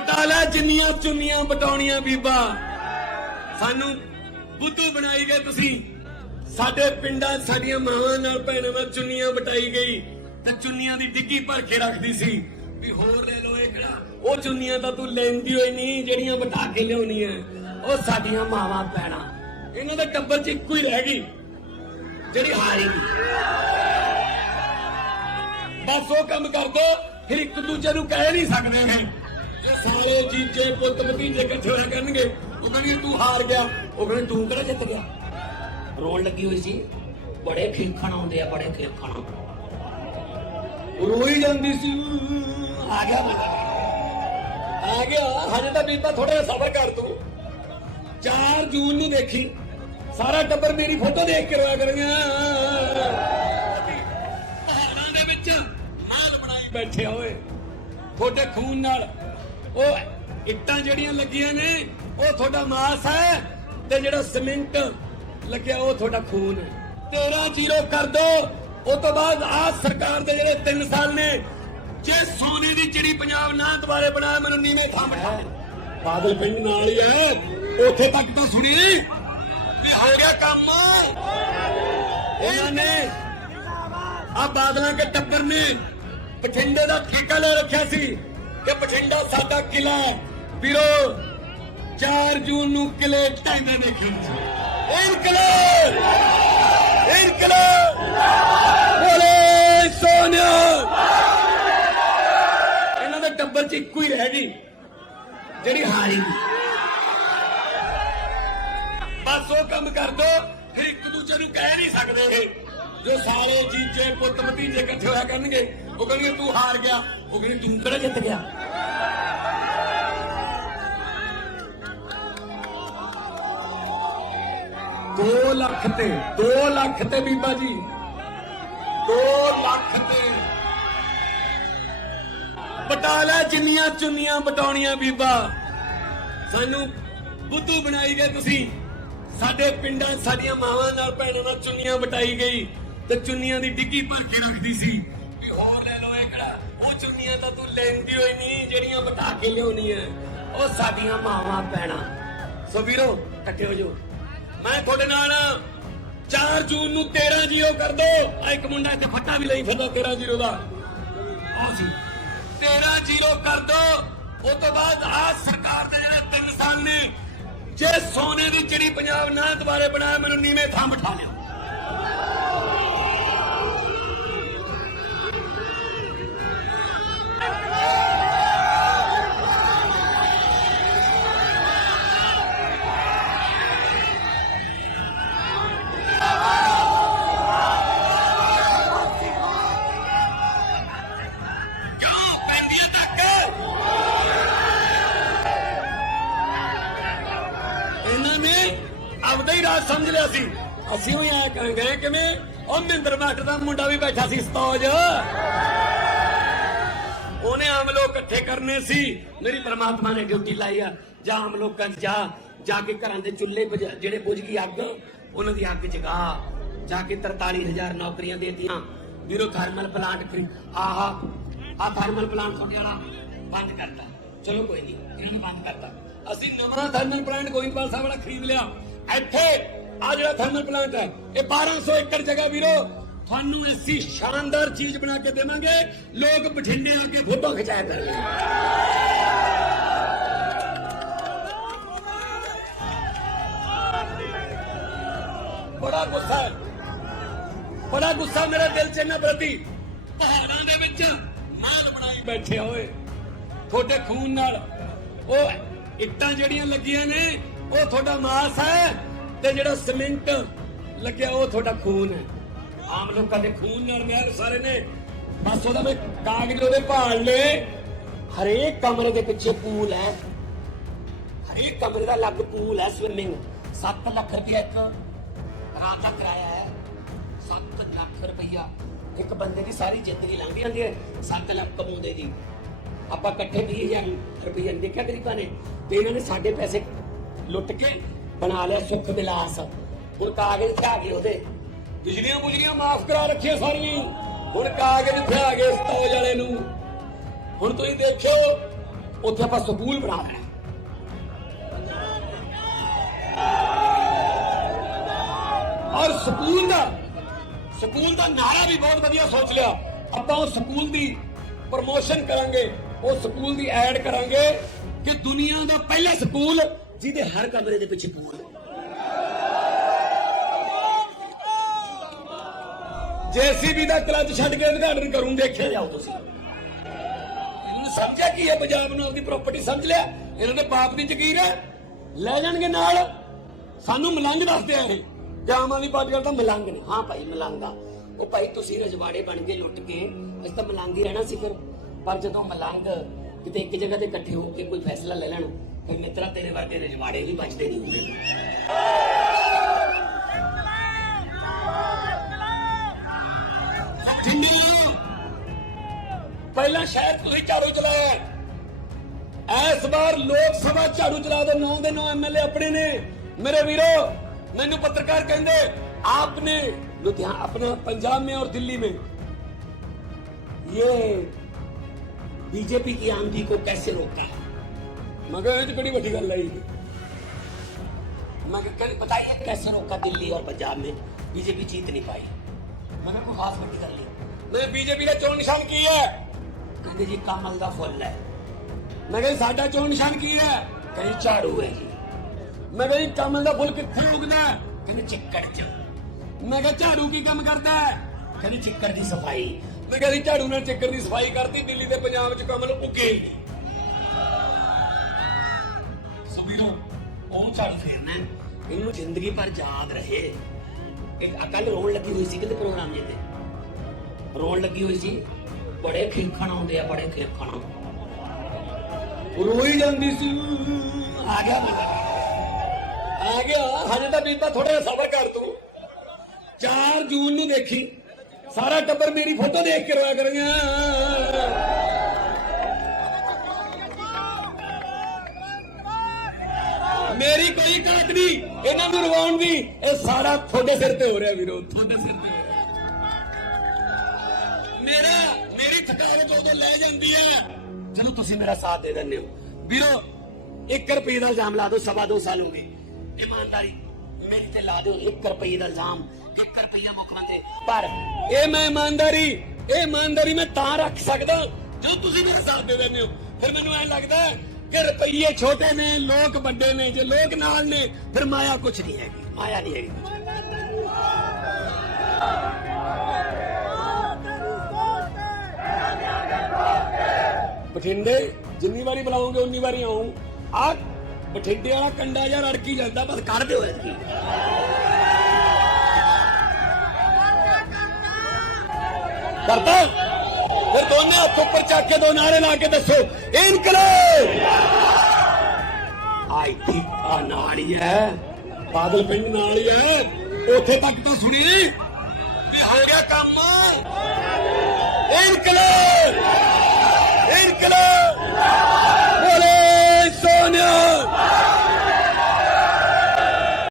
ਬਟਾ ਲੈ, ਜਿੰਨੀਆਂ ਚੁੰਨੀਆਂ ਬਟਾਉਣੀਆਂ ਬੀਬਾ। ਸਾਨੂੰ ਬੁੱਧੂ ਬਣਾਈ ਗਏ ਤੁਸੀਂ। ਸਾਡੇ ਪਿੰਡਾਂ ਸਾਡੀਆਂ ਮਾਵਾਂ ਨਾਲ ਭੈਣਾਂ ਨਾਲ ਚੁੰਨੀਆਂ ਬਟਾਈ ਗਈ। ਤੇ ਚੁੰਨੀਆਂ ਦੀ ਡਿੱਗੀ ਭਰ ਕੇ ਰੱਖਦੀ ਸੀ। ਵੀ ਹੋਰ ਲੈ ਲਓ ਇਹ ਕਿਹੜਾ? ਉਹ ਚੁੰਨੀਆਂ ਤਾਂ ਤੂੰ ਲੈਂਦੀ ਹੋਈ ਨਹੀਂ, ਜਿਹੜੀਆਂ ਬਟਾ ਕੇ ਲਿਆਉਣੀਆਂ। ਉਹ ਸਾਡੀਆਂ ਮਾਵਾਂ, ਭੈਣਾਂ। ਇਹਨਾਂ ਦੇ ਟੱਬਰ 'ਚ ਇੱਕੋ ਹੀ ਰਹਿ ਗਈ। ਜਿਹੜੀ ਹਾਰੇਗੀ ਬਸ ਉਹ ਕੰਮ ਕਰ ਦੋ, ਫਿਰ ਇੱਕ ਦੂਜੇ ਨੂੰ ਕਹਿ ਨਹੀਂ ਸਕਦੇ ਇਹ ਸਾਰੇ ਜੀਜੇ ਪੁੱਤ ਭਤੀਜੇ ਇਕੱਠੇ ਹੋਇਆ ਕਰਨਗੇ। ਉਹ ਕਹਿੰਦੇ, ਤੂੰ ਹਾਰ ਗਿਆ। ਉਹ ਕਹਿੰਦੇ, ਤੂੰ ਕਿਹੜਾ ਜਿੱਤ ਗਿਆ? ਰੋਣ ਲੱਗੀ ਹੋਈ ਸੀ। ਬੜੇ ਖੇਖਣ ਆਉਂਦੇ ਆ, ਬੜੇ ਖੇਖਣ ਰੋਈ ਜਾਂਦੀ ਸੀ। ਆ ਗਿਆ ਆ ਗਿਆ। ਹਜੇ ਤਾਂ ਬੀਬਾ ਥੋੜਾ ਜਿਹਾ ਸਬਰ ਕਰ ਤੂੰ। 4 ਜੂਨ ਨੂੰ ਦੇਖੀ। ਸਾਰਾ ਟੱਬਰ ਮੇਰੀ ਫੋਟੋ ਦੇਖ ਕੇ ਰੋਇਆ ਕਰਾਂਗਾ ਪਹਾੜਾਂ ਦੇ ਵਿੱਚ ਮਾਲ ਬਣਾਈ ਬੈਠੇ ਹੋਏ ਤੁਹਾਡੇ ਖੂਨ ਨਾਲ ਉਹ ਇੱਟਾਂ ਜਿਹੜੀਆਂ ਲੱਗੀਆਂ ਨੇ, ਉਹ ਤੁਹਾਡਾ ਮਾਸ ਹੈ ਤੇ ਜਿਹੜਾ ਸੀਮੈਂਟ ਲੱਗਿਆ, ਉਹ ਤੁਹਾਡਾ ਖੂਨ ਹੈ। 13 ਜ਼ੀਰੋ ਕਰ ਦੋ। ਉਹ ਤੋਂ ਬਾਅਦ ਆ ਸਰਕਾਰ ਦੇ ਜਿਹੜੇ 3 ਸਾਲ ਨੇ, ਜੇ ਸੋਨੇ ਦੀ ਚਿੜੀ ਪੰਜਾਬ ਨਾ ਦੁਬਾਰੇ ਬਣਾਇਆ ਮੈਨੂੰ ਨੀਵੇਂ ਥਾਂ ਬਿਠਾ ਬਾਦਲ ਪਿੰਡ ਨਾਲ ਹੀ ਹੈ। ਉੱਥੇ ਤੱਕ ਤਾਂ ਸੁਣੀ ਵੀ ਹੋ ਗਿਆ ਕੰਮ। ਇਹਨਾਂ ਨੇ ਆ ਬਾਦਲਾਂ ਕੇ ਟੱਬਰ ਨੇ, ਬਠਿੰਡੇ ਦਾ ਠੇਕਾ ਲੈ ਰੱਖਿਆ ਸੀ। ਕਿ ਬਠਿੰਡਾ ਸਾਡਾ ਕਿਲਾ ਹੈ। ਵੀਰੋ 4 ਜੂਨ ਨੂੰ ਕਿਲੇ ਢਾਈਂਦੇ ਦੇਖਣ ਸੀ ਇਨਕਲਾਬ! ਇਨਕਲਾਬ! ਬੋਲੇ ਸੋਨਿਆ! ਇਹਨਾਂ ਦੇ ਟੱਬਰ 'ਚ ਇੱਕੋ ਹੀ ਰਹਿ ਗਈ। ਜਿਹੜੀ ਹਾਰੀ ਬਸ ਉਹ ਕੰਮ ਕਰ ਦੋ, ਫਿਰ ਇੱਕ ਦੂਜੇ ਨੂੰ ਕਹਿ ਨਹੀਂ ਸਕਦੇ। ਇਹ ਜੋ ਸਾਰੇ ਜੀਜੇ ਪੁੱਤ ਭਤੀਜੇ ਇਕੱਠੇ ਹੋਇਆ ਕਰਨਗੇ, ਉਹ ਕਹਿੰਦੇ ਤੂੰ ਹਾਰ ਗਿਆ। ਉਹ ਕਹਿੰਦੇ ਤੂੰ ਕਿਹੜਾ ਜਿੱਤ ਗਿਆ। ਦੋ ਲੱਖ ਤੇ 2 ਲੱਖ ਤੇ ਬੀਬਾ ਜੀ। 2 ਲੱਖ ਤੇ। ਬਟਾ ਲੈ ਜਿੰਨੀਆਂ ਚੁੰਨੀਆਂ ਬਟਾਉਣੀਆਂ ਬੀਬਾ। ਸਾਨੂੰ ਬੁੱਧੂ ਬਣਾਈ ਗਏ ਤੁਸੀਂ। ਸਾਡੇ ਪਿੰਡਾਂ 'ਚ ਸਾਡੀਆਂ ਮਾਵਾਂ ਨਾਲ ਭੈਣਾਂ ਨਾਲ ਚੁੰਨੀਆਂ ਬਟਾਈ ਗਈ। ਤੇ ਚੁੰਨੀਆਂ ਦੀ ਡਿੱਗੀ ਭਰ ਕੇ ਰੱਖਦੀ ਸੀ। ਵੀ ਹੋਰ ਲੈ ਲਓ ਇਹ ਕਿਹੜਾ? ਉਹ ਚੁੰਨੀਆਂ ਤਾਂ ਤੂੰ ਲੈਂਦੀ ਹੋਈ ਨਹੀਂ, ਜਿਹੜੀਆਂ ਬਟਾ ਕੇ ਲਿਆਉਣੀਆਂ। ਉਹ ਸਾਡੀਆਂ ਮਾਵਾਂ, ਭੈਣਾਂ। ਸੋ ਵੀਰੋ, ਇਕੱਠੇ ਹੋ ਜਾਓ। ਮੈਂ ਤੁਹਾਡੇ ਨਾਲ 4 ਜੂਨ ਨੂੰ 13 ਜੀਰੋ ਕਰ ਦੋ। ਆ ਇੱਕ ਮੁੰਡਾ ਇੱਥੇ ਫੱਟਾ ਵੀ ਲਈ ਫਿਰਦਾ 13 ਜੀਰੋ ਦਾ। ਆ ਸੀ। 13 ਜੀਰੋ ਕਰ ਦੋ। ਉਸ ਤੋਂ ਬਾਅਦ ਆ ਸਰਕਾਰ ਦੇ ਜਿਹੜੇ 3 ਸਾਲ ਨੇ ਜੇ ਸੋਨੇ ਦੀ ਚਿੜੀ ਪੰਜਾਬ ਨਾ ਦੁਬਾਰੇ ਬਣਾਇਆ ਮੈਨੂੰ ਨੀਵੇਂ ਥਾਂ ਬਿਠਾ ਲਿਓ। ਆਪਦਾ ਹੀ ਰਾਜ ਸਮਝ ਲਿਆ ਸੀ। ਅਸੀਂ ਵੀ ਆਇਆ ਕਰਾਂਗੇ ਕਿਵੇਂ? ਉਹ ਮਹਿੰਦਰ ਮਾਸਟਰ ਦਾ ਮੁੰਡਾ ਵੀ ਬੈਠਾ ਸੀ ਸਤੌਜ। ਉਹਨੇ ਆਮ ਲੋਕ ਇਕੱਠੇ ਕਰਨੇ ਸੀ। ਮੇਰੀ ਪ੍ਰਮਾਤਮਾ ਨੇ ਡਿਊਟੀ ਲਾਈ ਆ। ਜਾਂ ਆਮ ਲੋਕਾਂ ਜਾ ਜਾ ਕੇ ਘਰਾਂ ਦੇ ਚੁੱਲ੍ਹੇ ਜਿਹੜੇ ਬੁਝ ਗਈ ਅੱਗ, ਉਹਨਾਂ ਦੀ ਅੱਗ ਜਗਾ। ਜਾ ਕੇ 43000 ਨੌਕਰੀਆਂ ਦੇਤੀਆਂ। ਵੀਰੋ ਥਰਮਲ ਪਲਾਂਟ ਖਰੀ, ਆਹਾ ਆ ਥਰਮਲ ਪਲਾਂਟ ਤੁਹਾਡੇ ਵਾਲਾ ਬੰਦ ਕਰਤਾ। ਚਲੋ ਕੋਈ ਨਹੀਂ, ਇਹਨਾਂ ਬੰਦ ਕਰਤਾ। ਅਸੀਂ ਨਵਾਂ ਥਰਮਲ ਪਲਾਂਟ ਗੋਇੰਦਵਾਲ ਸਾਹਿਬ ਵਾਲਾ ਖਰੀਦ ਲਿਆ। ਇੱਥੇ ਆ ਜਿਹੜਾ ਥਰਮਲ ਪਲਾਂਟ ਹੈ, ਇਹ 1200 ਏਕੜ ਜਗ੍ਹਾ ਵੀਰੋ, ਤੁਹਾਨੂੰ ਐਸੀ ਸ਼ਾਨਦਾਰ ਚੀਜ਼ ਬਣਾ ਕੇ ਦੇਵਾਂਗੇ। ਲੋਕ ਬਠਿੰਡੇ ਆ ਕੇ ਫੋਟੋ ਖਿਚਾਇਆ ਕਰਨਗੇ। ਬੜਾ ਗੁੱਸਾ ਬੜਾ ਗੁੱਸਾ ਮੇਰੇ ਦਿਲ 'ਚ ਇਹਨਾਂ ਪ੍ਰਤੀ। ਪਹਾੜਾਂ ਦੇ ਵਿੱਚ ਮਾਲ ਬਣਾਈ ਬੈਠੇ ਹੋਏ। ਤੁਹਾਡੇ ਖੂਨ ਨਾਲ ਉਹ ਇੱਟਾਂ ਜਿਹੜੀਆਂ ਲੱਗੀਆਂ ਨੇ, ਉਹ ਤੁਹਾਡਾ ਮਾਸ ਹੈ। ਤੇ ਜਿਹੜਾ ਸੀਮੈਂਟ ਲੱਗਿਆ ਉਹ ਤੁਹਾਡਾ ਖੂਨ ਹੈ। ਆਮ ਲੋਕਾਂ ਦੇ ਖੂਨ ਨਾਲ ਮਹਿਲ ਸਾਰੇ ਨੇ। ਬਸ ਉਹਦਾ ਵੀ ਕਾਗਜ਼ ਉਹਦੇ ਭਾਲ ਨੇ। ਹਰੇਕ ਕਮਰੇ ਦੇ ਪਿੱਛੇ ਪੂਲ ਹੈ। ਹਰੇਕ ਕਮਰੇ ਦਾ ਅਲੱਗ ਪੂਲ ਹੈ ਸਵਿਮਿੰਗ 7 ਲੱਖ ਰੁਪਏ ਇੱਕ ਰਾਤ ਦਾ ਕਿਰਾਇਆ ਹੈ। 7 ਲੱਖ ਰੁਪਈਆ ਇੱਕ ਬੰਦੇ ਦੀ ਸਾਰੀ ਜ਼ਿੰਦਗੀ ਲੰਘ ਜਾਂਦੀ ਹੈ। 7 ਲੱਖ ਕਮਾਉਂਦੇ ਦੀ ਆਪਾਂ ਇਕੱਠੇ 20000 ਰੁਪਈਆ ਦੇਖਿਆ ਗਰੀਬਾਂ ਨੇ। ਤੇ ਇਹਨਾਂ ਨੇ ਸਾਡੇ ਪੈਸੇ ਲੁੱਟ ਕੇ ਬਣਾ ਲਿਆ ਸੁੱਖ ਵਿਲਾਸ ਹੁਣ ਕਾਗਜ਼ ਤੇ ਆ ਗਏ ਉਹਦੇ। ਬਿਜਲੀਆਂ ਬੁਜਲੀਆਂ ਮਾਫ ਕਰਾ ਰੱਖੀਆਂ ਸਾਰੀਆਂ। ਹੁਣ ਕਾਗਜ਼ ਤੇ ਆ ਗਏ ਸਟੋਜ ਵਾਲੇ ਨੂੰ। ਹੁਣ ਤੁਸੀਂ ਦੇਖਿਓ, ਉੱਥੇ ਆਪਾਂ ਸਕੂਲ ਬਣਾ ਲੈਣਾ। ਔਰ ਸਕੂਲ ਦਾ ਸਕੂਲ ਦਾ ਨਾਰਾ ਵੀ ਬਹੁਤ ਵਧੀਆ ਸੋਚ ਲਿਆ। ਆਪਾਂ ਉਹ ਸਕੂਲ ਦੀ ਪ੍ਰਮੋਸ਼ਨ ਕਰਾਂਗੇ, ਉਹ ਸਕੂਲ ਦੀ ਐਡ ਕਰਾਂਗੇ ਕਿ ਦੁਨੀਆ ਦਾ ਪਹਿਲਾ ਸਕੂਲ ਜਿਹਦੇ ਹਰ ਕਮਰੇ ਦੇ ਪਿੱਛੇ ਪੂਲ ਜੇਸੀਬੀ ਦਾ ਕਲੱਚ ਛੱਡ ਕੇ ਉਦਘਾਟਨ ਕਰੂੰ, ਦੇਖਿਆ ਜਾਓ ਤੁਸੀਂ। ਇਹਨੂੰ ਸਮਝਿਆ ਕੀ ਹੈ ਪੰਜਾਬ ਨੂੰ ਆਪਦੀ ਪ੍ਰਾਪਰਟੀ ਸਮਝ ਲਿਆ? ਇਹਨਾਂ ਦੇ ਬਾਪ ਦੀ ਜ਼ਗੀਰ ਹੈ। ਲੈ ਜਾਣਗੇ ਨਾਲ। ਸਾਨੂੰ ਮਲੰਗ ਦੱਸਦੇ ਆ ਇਹ। ਜਾਂ ਆਮ ਆਦਮੀ ਪਾਰਟੀ ਵਾਲੇ ਤਾਂ ਮਲੰਗ ਨੇ। ਹਾਂ ਭਾਈ, ਮਲੰਗਾ ਉਹ ਭਾਈ, ਤੁਸੀਂ ਰਜਵਾੜੇ ਬਣ ਕੇ ਲੁੱਟ ਕੇ ਅਸੀਂ ਤਾਂ ਮਲੰਗ ਹੀ ਰਹਿਣਾ ਸੀ ਫਿਰ। ਪਰ ਜਦੋਂ ਮਲੰਗ ਕਿਤੇ ਇੱਕ ਜਗ੍ਹਾ ਤੇ ਇਕੱਠੇ ਹੋ ਕੇ ਕੋਈ ਫੈਸਲਾ ਲੈ ਲੈਣ ਫਿਰ ਮਿੱਤਰਾ ਤੇਰੇ ਵਰਗੇ ਰਜਵਾੜੇ ਵੀ ਬਚਦੇ ਨਹੀਂ ਹੁੰਦੇ ਠੰਡੀ ਪਹਿਲਾਂ ਸ਼ਾਇਦ ਤੁਸੀਂ ਝਾੜੂ ਚਲਾਇਆ ਇਸ ਵਾਰ ਲੋਕ ਸਭਾ ਝਾੜੂ ਚਲਾ ਦੋ 9 ਦੇ 9 ਐਮਐਲਏ ਆਪਣੇ ਨੇ ਮੇਰੇ ਵੀਰੋ ਮੈਨੂੰ ਪੱਤਰਕਾਰ ਕਹਿੰਦੇ आपने लुधियाना अपने पंजाब में और दिल्ली में ये बीजेपी की आंधी को कैसे रोका है मगर ये तो बड़ी बड़ी गल है ये। मगर कल बताइए कैसे रोका दिल्ली और पंजाब में बीजेपी जीत नहीं पाई मगर कोई खास बड़ी गल नहीं मैं बीजेपी का चोन निशान की है कहते जी कमल का फुल है ਮੈਂ ਕਿਹਾ ਜੀ ਸਾਡਾ ਚੋਣ ਨਿਸ਼ਾਨ ਕੀ ਹੈ ਕਹਿੰਦੇ ਝਾੜੂ ਹੈ ਜੀ ਮੈਂ ਕਿਹਾ ਜੀ ਕਮਲ ਦਾ ਫੁੱਲ ਕਿੱਥੇ ਉਗਦਾ ਹੈ ਕਹਿੰਦੇ ਚਿੱਕੜ 'ਚ ਮੈਂ ਕਿਹਾ ਝਾੜੂ ਕੀ ਕੰਮ ਕਰਦਾ ਹੈ ਕਹਿੰਦੇ ਚਿੱਕੜ ਦੀ ਸਫਾਈ ਮੈਂ ਕਿਹਾ ਜੀ ਝਾੜੂ ਨਾਲ ਚਿੱਕੜ ਦੀ ਸਫਾਈ ਕਰਤੀ ਦਿੱਲੀ ਤੇ ਪੰਜਾਬ 'ਚ ਕਮਲ ਉਗੇ ਹੀ ਨਹੀਂ ਸਮੀਰੋ ਫੇਰਨਾ ਹੈ, ਇਹਨੂੰ ਜ਼ਿੰਦਗੀ ਭਰ ਯਾਦ ਰਹੇ। ਇੱਕ ਅਕਲ ਰੋਣ ਲੱਗੀ ਹੋਈ ਸੀ ਕਿਤੇ ਪ੍ਰੋਗਰਾਮ ਜਿੱਤੇ? ਰੋਣ ਲੱਗੀ ਹੋਈ ਸੀ ਬੜੇ ਖੇਖਣ ਆਉਂਦੇ ਆ ਬੜੇ ਖੇਖਣ ਰੋਈ ਜਾਂਦੀ ਸੀ। ਆ ਗਿਆ ਮੈਂ। ਆ ਗਿਆ। ਹਜੇ ਤਾਂ ਬੀਬਾ ਥੋੜਾ ਜਿਹਾ ਸਬਰ ਕਰ ਤੂੰ। 4 ਜੂਨ ਨੂੰ ਦੇਖੀ। ਸਾਰਾ ਟੱਬਰ ਮੇਰੀ ਫੋਟੋ ਦੇਖ ਕੇ ਰੋਇਆ ਕਰਾਂਗਾ। ਮੇਰੀ ਕੋਈ ਘਾਟ ਨਹੀਂ, ਇਹਨਾਂ ਨੂੰ ਰਵਾਉਣ ਦੀ। ਇਹ ਸਾਰਾ ਤੁਹਾਡੇ ਸਿਰ ਤੇ ਹੋ ਰਿਹਾ ਵੀਰੋ, ਤੁਹਾਡੇ ਸਿਰ ਤੇ ਮੇਰਾ, ਮੇਰੀ ਥਕਾਵਟ ਉਦੋਂ ਲੈ ਜਾਂਦੀ ਹੈ ਜਦੋਂ ਤੁਸੀਂ ਮੇਰਾ ਸਾਥ ਦੇ ਦਿੰਦੇ ਹੋ। ਵੀਰੋ 1 ਰੁਪਏ ਦਾ ਇਲਜ਼ਾਮ ਲਾ ਦਿਓ, ਸਵਾ ਦੋ ਸਾਲ ਹੋ ਗਏ। ਇਮਾਨਦਾਰੀ, ਮੇਰੇ ਤੇ ਲਾ ਦਿਓ 1 ਰੁਪਏ ਦਾ ਇਲਜ਼ਾਮ 1 ਰੁਪਈਆ ਮੁੱਖ ਮੰਤਰੀ। ਪਰ ਇਹ ਮੈਂ ਇਮਾਨਦਾਰੀ, ਇਹ ਇਮਾਨਦਾਰੀ ਮੈਂ ਤਾਂ ਰੱਖ ਸਕਦਾ ਜਦੋਂ ਤੁਸੀਂ ਮੇਰਾ ਸਾਥ ਦੇ ਦਿੰਦੇ ਹੋ। ਫਿਰ ਮੈਨੂੰ ਐਂ ਲੱਗਦਾ ਕਿ ਰੁਪਈਏ ਛੋਟੇ ਨੇ, ਲੋਕ ਵੱਡੇ ਨੇ, ਜੇ ਲੋਕ ਨਾਲ ਨੇ, ਫਿਰ ਮਾਇਆ ਕੁਝ ਨਹੀਂ ਹੈਗੀ, ਮਾਇਆ ਨਹੀਂ ਹੈਗੀ। ਬਠਿੰਡੇ ਜਿੰਨੀ ਵਾਰੀ ਬੁਲਾਉਂਗੇ, ਉਨੀ ਵਾਰੀ ਆਉਂ ਆ ਬਠਿੰਡੇ ਵਾਲਾ ਕੰਡਾ ਜਾਂ ਰੜਕੀ ਜਾਂਦਾ, ਬਸ ਕੱਢ ਦਿਓ ਐਤਕੀ ਕਰਦਾ ਫਿਰ ਦੋਨੇ ਹੱਥ ਉੱਪਰ ਚੱਕ ਕੇ ਦੋ ਨਾਰੇ ਲਾ ਕੇ ਦੱਸੋ, ਇਨਕਲਾਬ! ਆਈ ਥੀ ਆ ਨਾਲ ਹੀ ਹੈ, ਬਾਦਲ ਪਿੰਡ ਨਾਲ ਹੀ ਹੈ, ਉੱਥੇ ਤੱਕ ਤਾਂ ਸੁਣੀ ਵੀ ਹੋ ਗਿਆ ਕੰਮ। ਇਨਕਲਾਬ! ਇਨਕਲਾਬ!